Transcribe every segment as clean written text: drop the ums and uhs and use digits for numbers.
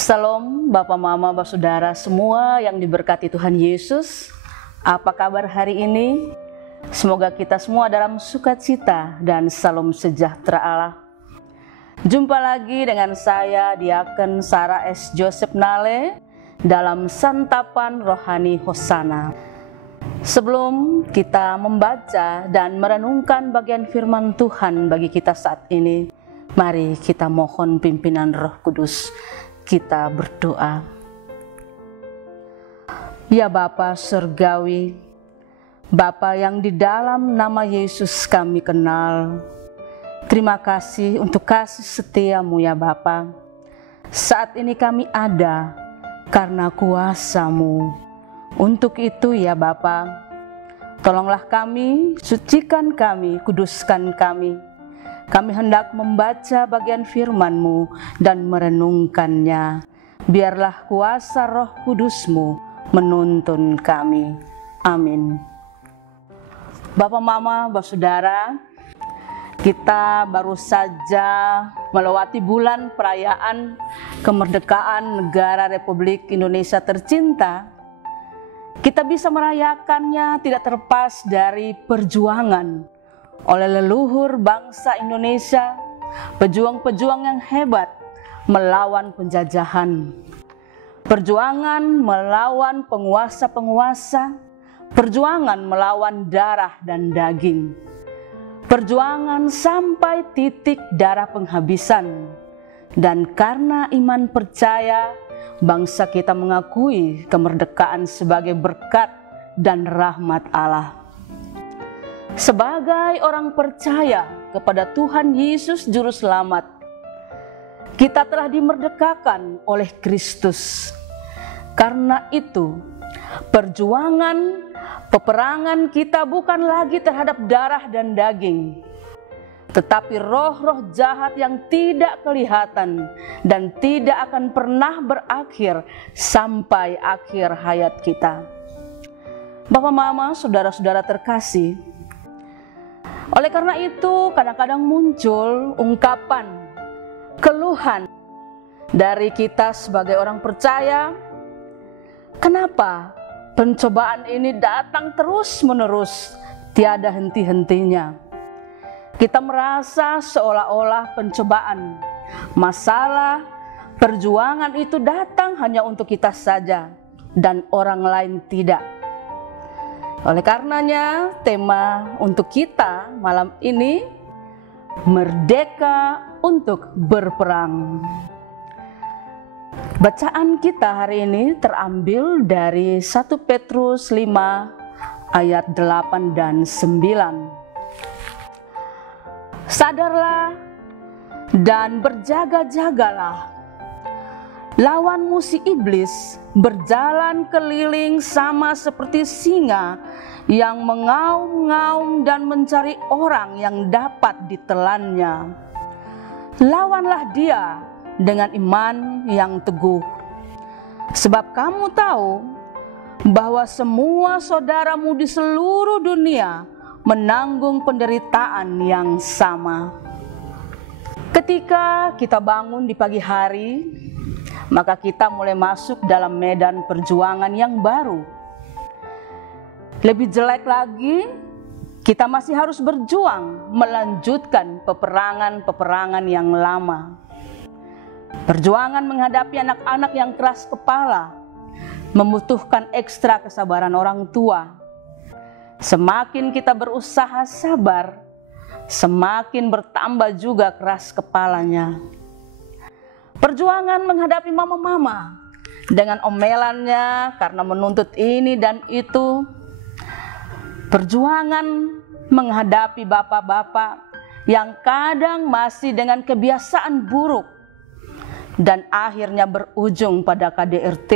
Salam Bapak, Mama, Bapak, Saudara semua yang diberkati Tuhan Yesus. Apa kabar hari ini? Semoga kita semua dalam sukacita dan salam sejahtera Allah. Jumpa lagi dengan saya, Diaken Sarah S. Joseph Nale, dalam Santapan Rohani Hosana. Sebelum kita membaca dan merenungkan bagian firman Tuhan bagi kita saat ini, mari kita mohon pimpinan Roh Kudus. Kita berdoa. Ya Bapa Surgawi, Bapa yang di dalam nama Yesus kami kenal, terima kasih untuk kasih setiamu ya Bapa. Saat ini kami ada karena kuasa-Mu. Untuk itu ya Bapa, tolonglah kami, sucikan kami, kuduskan kami. Kami hendak membaca bagian firman-Mu dan merenungkannya. Biarlah kuasa Roh Kudus-Mu menuntun kami. Amin. Bapak, Mama, Bapak, Saudara, kita baru saja melewati bulan perayaan kemerdekaan negara Republik Indonesia tercinta. Kita bisa merayakannya tidak terlepas dari perjuangan oleh leluhur bangsa Indonesia, pejuang-pejuang yang hebat melawan penjajahan, perjuangan melawan penguasa-penguasa, perjuangan melawan darah dan daging, perjuangan sampai titik darah penghabisan. Dan karena iman percaya, bangsa kita mengakui kemerdekaan sebagai berkat dan rahmat Allah. Sebagai orang percaya kepada Tuhan Yesus Juru Selamat, kita telah dimerdekakan oleh Kristus. Karena itu, perjuangan, peperangan kita bukan lagi terhadap darah dan daging, tetapi roh-roh jahat yang tidak kelihatan dan tidak akan pernah berakhir sampai akhir hayat kita. Bapak, Mama, Saudara-saudara terkasih, oleh karena itu, kadang-kadang muncul ungkapan, keluhan dari kita sebagai orang percaya, kenapa pencobaan ini datang terus-menerus, tiada henti-hentinya. Kita merasa seolah-olah pencobaan, masalah, perjuangan itu datang hanya untuk kita saja dan orang lain tidak. Oleh karenanya, tema untuk kita malam ini, merdeka untuk berperang. Bacaan kita hari ini terambil dari 1 Petrus 5 ayat 8 dan 9. Sadarlah dan berjaga-jagalah. Lawanmu si iblis berjalan keliling sama seperti singa yang mengaum-ngaum dan mencari orang yang dapat ditelannya. Lawanlah dia dengan iman yang teguh. Sebab kamu tahu bahwa semua saudaramu di seluruh dunia menanggung penderitaan yang sama. Ketika kita bangun di pagi hari, maka kita mulai masuk dalam medan perjuangan yang baru. Lebih jelek lagi, kita masih harus berjuang melanjutkan peperangan-peperangan yang lama. Perjuangan menghadapi anak-anak yang keras kepala membutuhkan ekstra kesabaran orang tua. Semakin kita berusaha sabar, semakin bertambah juga keras kepalanya. Perjuangan menghadapi mama-mama dengan omelannya karena menuntut ini dan itu. Perjuangan menghadapi bapak-bapak yang kadang masih dengan kebiasaan buruk dan akhirnya berujung pada KDRT.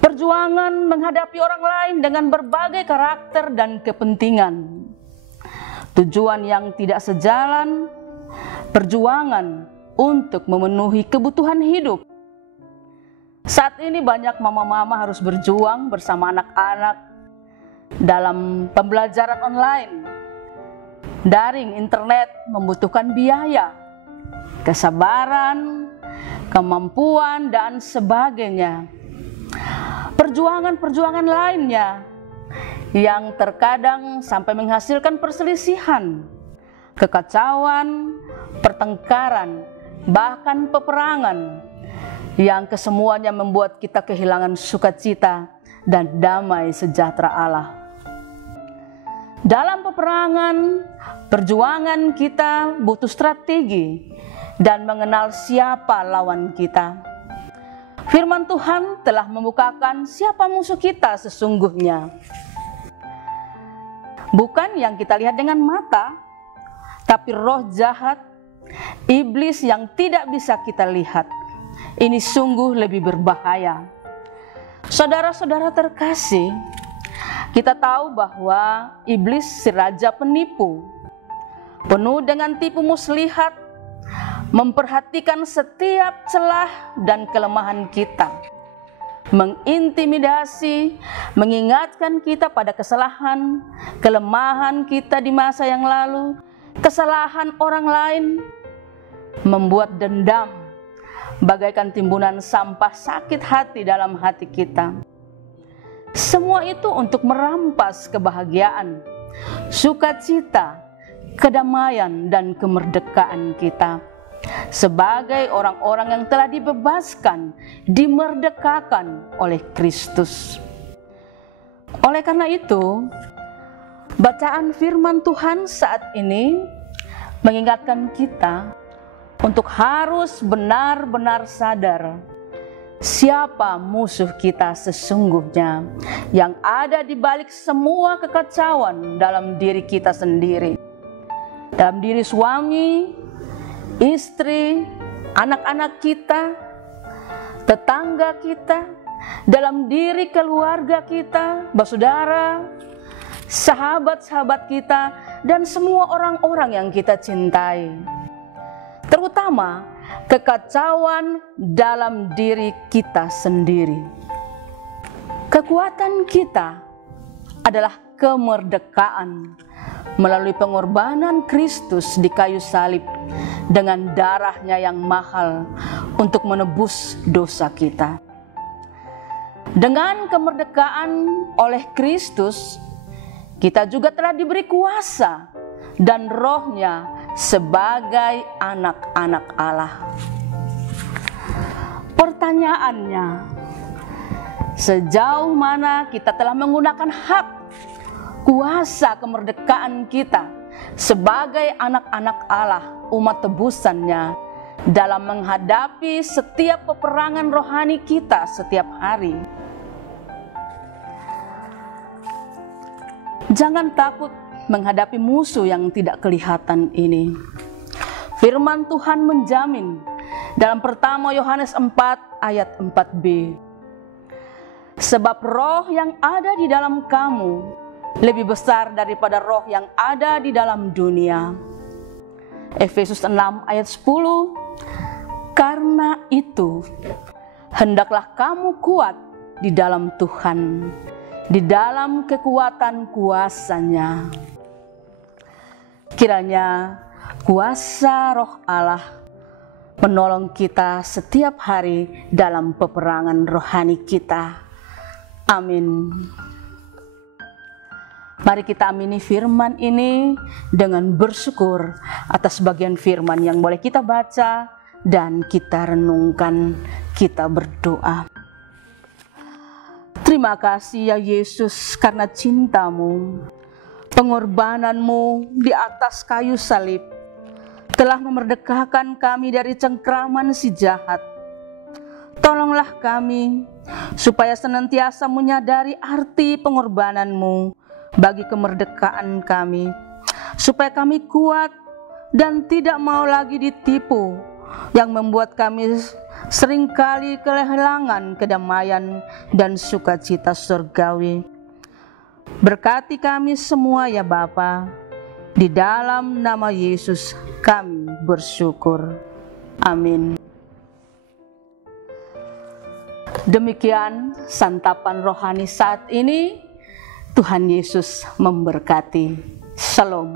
Perjuangan menghadapi orang lain dengan berbagai karakter dan kepentingan. Tujuan yang tidak sejalan, perjuangan untuk memenuhi kebutuhan hidup. Saat ini banyak mama-mama harus berjuang bersama anak-anak dalam pembelajaran online. Daring internet membutuhkan biaya, kesabaran, kemampuan, dan sebagainya. Perjuangan-perjuangan lainnya yang terkadang sampai menghasilkan perselisihan, kekacauan, pertengkaran, bahkan peperangan, yang kesemuanya membuat kita kehilangan sukacita dan damai sejahtera Allah. Dalam peperangan, perjuangan kita butuh strategi dan mengenal siapa lawan kita. Firman Tuhan telah membukakan siapa musuh kita sesungguhnya. Bukan yang kita lihat dengan mata, tapi roh jahat, iblis yang tidak bisa kita lihat. Ini sungguh lebih berbahaya. Saudara-saudara terkasih, kita tahu bahwa iblis si raja penipu, penuh dengan tipu muslihat, memperhatikan setiap celah dan kelemahan kita, mengintimidasi, mengingatkan kita pada kesalahan, kelemahan kita di masa yang lalu, kesalahan orang lain, membuat dendam, bagaikan timbunan sampah sakit hati dalam hati kita. Semua itu untuk merampas kebahagiaan, sukacita, kedamaian, dan kemerdekaan kita. Sebagai orang-orang yang telah dibebaskan, dimerdekakan oleh Kristus. Oleh karena itu, bacaan firman Tuhan saat ini mengingatkan kita untuk harus benar-benar sadar siapa musuh kita sesungguhnya yang ada di balik semua kekacauan dalam diri kita sendiri, dalam diri suami, istri, anak-anak kita, tetangga kita, dalam diri keluarga kita, bersaudara, sahabat-sahabat kita, dan semua orang-orang yang kita cintai. Terutama kekacauan dalam diri kita sendiri. Kekuatan kita adalah kemerdekaan melalui pengorbanan Kristus di kayu salib dengan darahnya yang mahal untuk menebus dosa kita. Dengan kemerdekaan oleh Kristus, kita juga telah diberi kuasa dan rohnya sebagai anak-anak Allah. Pertanyaannya, sejauh mana kita telah menggunakan hak kuasa kemerdekaan kita sebagai anak-anak Allah, umat tebusannya, dalam menghadapi setiap peperangan rohani kita setiap hari? Jangan takut menghadapi musuh yang tidak kelihatan ini. Firman Tuhan menjamin dalam pertama Yohanes 4 ayat 4b, sebab roh yang ada di dalam kamu lebih besar daripada roh yang ada di dalam dunia. Efesus 6 ayat 10, karena itu hendaklah kamu kuat di dalam Tuhan, di dalam kekuatan kuasa-Nya. Kiranya kuasa roh Allah menolong kita setiap hari dalam peperangan rohani kita. Amin. Mari kita amini firman ini dengan bersyukur atas bagian firman yang boleh kita baca dan kita renungkan. Kita berdoa. Terima kasih ya Yesus, karena cinta-Mu, pengorbananmu di atas kayu salib telah memerdekakan kami dari cengkraman si jahat. Tolonglah kami supaya senantiasa menyadari arti pengorbananmu bagi kemerdekaan kami, supaya kami kuat dan tidak mau lagi ditipu yang membuat kami seringkali kehilangan kedamaian dan sukacita surgawi. Berkati kami semua ya Bapa, di dalam nama Yesus kami bersyukur. Amin. Demikian santapan rohani saat ini. Tuhan Yesus memberkati. Shalom.